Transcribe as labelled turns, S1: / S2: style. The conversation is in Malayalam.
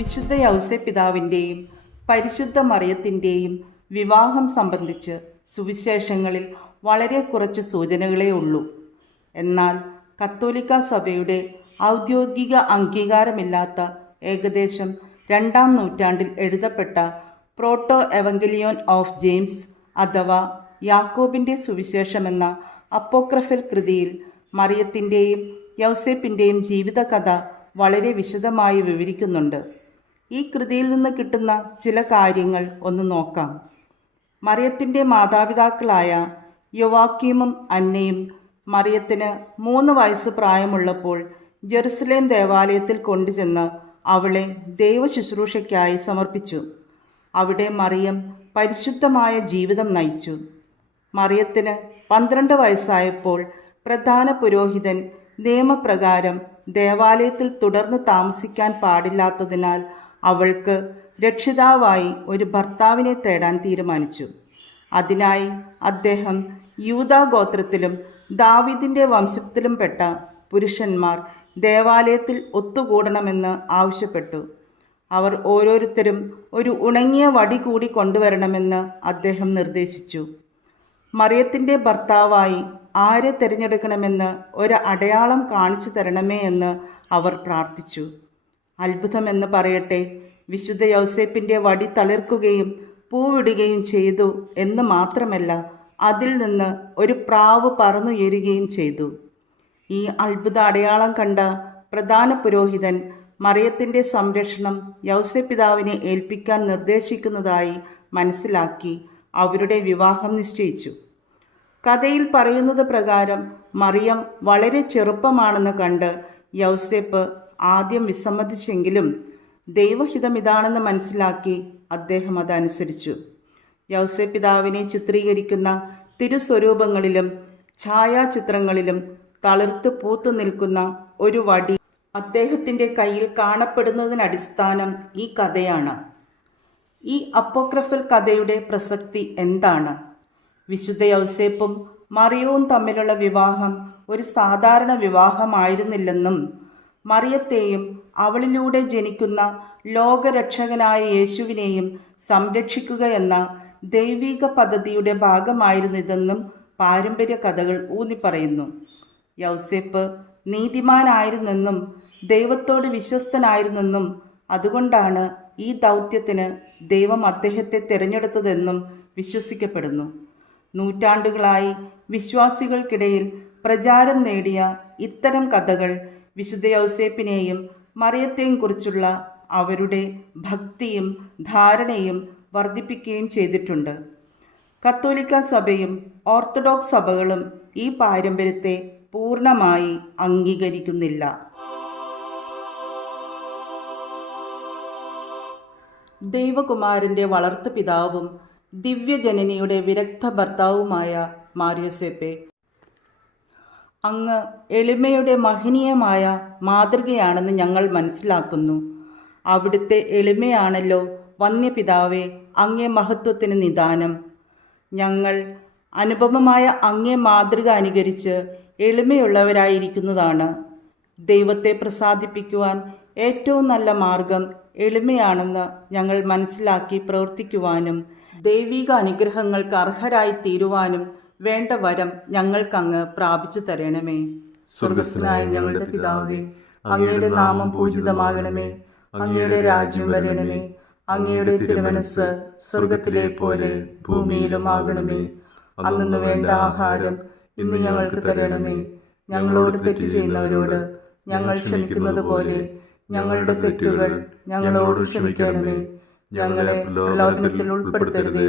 S1: വിശുദ്ധ യൗസെ പിതാവിന്റെയും പരിശുദ്ധ മറിയത്തിന്റെയും വിവാഹം സംബന്ധിച്ച് സുവിശേഷങ്ങളിൽ വളരെ കുറച്ച് സൂചനകളേ ഉള്ളൂ. എന്നാൽ കത്തോലിക്ക സഭയുടെ ഔദ്യോഗിക അംഗീകാരമില്ലാത്ത ഏകദേശം രണ്ടാം നൂറ്റാണ്ടിൽ എഴുതപ്പെട്ട പ്രോട്ടോ എവങ്കലിയോൻ ഓഫ് ജെയിംസ് അഥവാ യാക്കോബിന്റെ സുവിശേഷമെന്ന അപ്പോക്രഫൽ കൃതിയിൽ മറിയത്തിന്റെയും യൗസേപ്പിന്റെയും ജീവിതകഥ വളരെ വിശദമായി വിവരിക്കുന്നുണ്ട്. ഈ കൃതിയിൽ നിന്ന് കിട്ടുന്ന ചില കാര്യങ്ങൾ ഒന്ന് നോക്കാം. മറിയത്തിന്റെ മാതാപിതാക്കളായ യുവാക്കീമും അന്നയും മറിയത്തിന് മൂന്ന് വയസ്സ് പ്രായമുള്ളപ്പോൾ ജെറുസലേം ദേവാലയത്തിൽ കൊണ്ടുചെന്ന് അവളെ ദൈവശുശ്രൂഷയ്ക്കായി സമർപ്പിച്ചു. അവിടെ മറിയം പരിശുദ്ധമായ ജീവിതം നയിച്ചു. മറിയത്തിന് പന്ത്രണ്ട് വയസ്സായപ്പോൾ പ്രധാന പുരോഹിതൻ നിയമപ്രകാരം ദേവാലയത്തിൽ തുടർന്ന് താമസിക്കാൻ പാടില്ലാത്തതിനാൽ അവൾക്ക് രക്ഷിതാവായി ഒരു ഭർത്താവിനെ തേടാൻ തീരുമാനിച്ചു. അതിനായി അദ്ദേഹം യൂതാ ഗോത്രത്തിലും ദാവിദിന്റെ വംശത്തിലും പെട്ട പുരുഷന്മാർ ദേവാലയത്തിൽ ഒത്തുകൂടണമെന്ന് ആവശ്യപ്പെട്ടു. അവർ ഓരോരുത്തരും ഒരു ഉണങ്ങിയ വടി കൂടി കൊണ്ടുവരണമെന്ന് അദ്ദേഹം നിർദ്ദേശിച്ചു. മറിയത്തിന്റെ ഭർത്താവായി ആരെ തിരഞ്ഞെടുക്കണമെന്ന് ഒരു അടയാളം കാണിച്ചു തരണമേ എന്ന് അവർ പ്രാർത്ഥിച്ചു. അത്ഭുതമെന്ന് പറയട്ടെ. വിശുദ്ധ യൗസേപ്പിന്റെ വടി തളിർക്കുകയും പൂവിടുകയും ചെയ്തു എന്ന് മാത്രമല്ല അതിൽ നിന്ന് ഒരു പ്രാവ് പറന്നുയരുകയും ചെയ്തു. ഈ അത്ഭുത അടയാളം കണ്ട പ്രധാന പുരോഹിതൻ മറിയത്തിന്റെ സംരക്ഷണം യൗസപിതാവിനെ ഏൽപ്പിക്കാൻ നിർദ്ദേശിക്കുന്നതായി മനസ്സിലാക്കി അവരുടെ വിവാഹം നിശ്ചയിച്ചു. കഥയിൽ പറയുന്നത് പ്രകാരം മറിയം വളരെ ചെറുപ്പമാണെന്ന് കണ്ട് യൗസേപ്പ് ആദ്യം വിസമ്മതിച്ചെങ്കിലും ദൈവഹിതം ഇതാണെന്ന് മനസ്സിലാക്കി അദ്ദേഹം അതനുസരിച്ചു. യൗസെ പിതാവിനെ ചിത്രീകരിക്കുന്ന തിരുസ്വരൂപങ്ങളിലും ഛായാചിത്രങ്ങളിലും തളിർത്ത് പൂത്തു നിൽക്കുന്ന ഒരു വടി അദ്ദേഹത്തിന്റെ കയ്യിൽ കാണപ്പെടുന്നതിനടിസ്ഥാനം ഈ കഥയാണ്. ഈ അപ്പോക്രഫൽ കഥയുടെ പ്രസക്തി എന്താണ്? വിശുദ്ധ യൗസേപ്പും മറിയവും തമ്മിലുള്ള വിവാഹം ഒരു സാധാരണ വിവാഹമായിരുന്നില്ലെന്നും മറിയത്തെയും അവളിലൂടെ ജനിക്കുന്ന ലോകരക്ഷകനായ യേശുവിനെയും സംരക്ഷിക്കുക എന്ന ദൈവിക പദ്ധതിയുടെ ഭാഗമായിരുന്നു ഇതെന്നും പാരമ്പര്യ കഥകൾ ഊന്നിപ്പറയുന്നു. യൗസേപ്പ് നീതിമാനായിരുന്നെന്നും ദൈവത്തോട് വിശ്വസ്തനായിരുന്നെന്നും അതുകൊണ്ടാണ് ഈ ദൗത്യത്തിന് ദൈവം അദ്ദേഹത്തെ തിരഞ്ഞെടുത്തതെന്നും വിശ്വസിക്കപ്പെടുന്നു. നൂറ്റാണ്ടുകളായി വിശ്വാസികൾക്കിടയിൽ പ്രചാരം നേടിയ ഇത്തരം കഥകൾ വിശുദ്ധ യൗസേപ്പിനെയും മറിയത്തെയും കുറിച്ചുള്ള അവരുടെ ഭക്തിയും ധാരണയും വർദ്ധിപ്പിക്കുകയും ചെയ്തിട്ടുണ്ട്. കത്തോലിക്ക സഭയും ഓർത്തഡോക്സ് സഭകളും ഈ പാരമ്പര്യത്തെ പൂർണമായി അംഗീകരിക്കുന്നില്ല. ദൈവകുമാരന്റെ വളർത്തു പിതാവും ദിവ്യജനനിയുടെ വിരക്ത ഭർത്താവുമായ മാരിയോസേപ്പെ അങ്ങ് എളിമയുടെ മഹനീയമായ മാതൃകയാണെന്ന് ഞങ്ങൾ മനസ്സിലാക്കുന്നു. അവിടുത്തെ എളിമയാണല്ലോ വന്യപിതാവേ അങ്ങേ മഹത്വത്തിന് നിദാനം. ഞങ്ങൾ അനുപമമായ അങ്ങേ മാതൃക അനുകരിച്ച് എളിമയുള്ളവരായിരിക്കുന്നതാണ്. ദൈവത്തെ പ്രസാദിപ്പിക്കുവാൻ ഏറ്റവും നല്ല മാർഗം എളിമയാണെന്ന് ഞങ്ങൾ മനസ്സിലാക്കി പ്രവർത്തിക്കുവാനും ദൈവിക അനുഗ്രഹങ്ങൾക്ക് അർഹരായി തീരുവാനും വേണ്ട വരം ഞങ്ങൾക്കങ്ങ് പ്രാപിച്ചു തരണമേ. സ്വർഗസ്ഥനായ ഞങ്ങളുടെ പിതാവേ അങ്ങയുടെ നാമം പൂജിതമാകണമേ. അങ്ങയുടെ രാജ്യം വരണമേ. അങ്ങയുടെ തിരുമനസ് സ്വർഗത്തിലെ പോലെ ഭൂമിയിലും ആകണമേ. അന്നു വേണ്ട ആഹാരം ഇന്ന് ഞങ്ങൾക്ക് തരണമേ. ഞങ്ങളോട് തെറ്റ് ചെയ്യുന്നവരോട് ഞങ്ങൾ ക്ഷമിക്കുന്നത് പോലെ ഞങ്ങളുടെ തെറ്റുകൾ ഞങ്ങളോട് ക്ഷമിക്കണമേ. ഞങ്ങളെ ലോകത്തിൽ ഉൾപ്പെടുത്തരുതേ.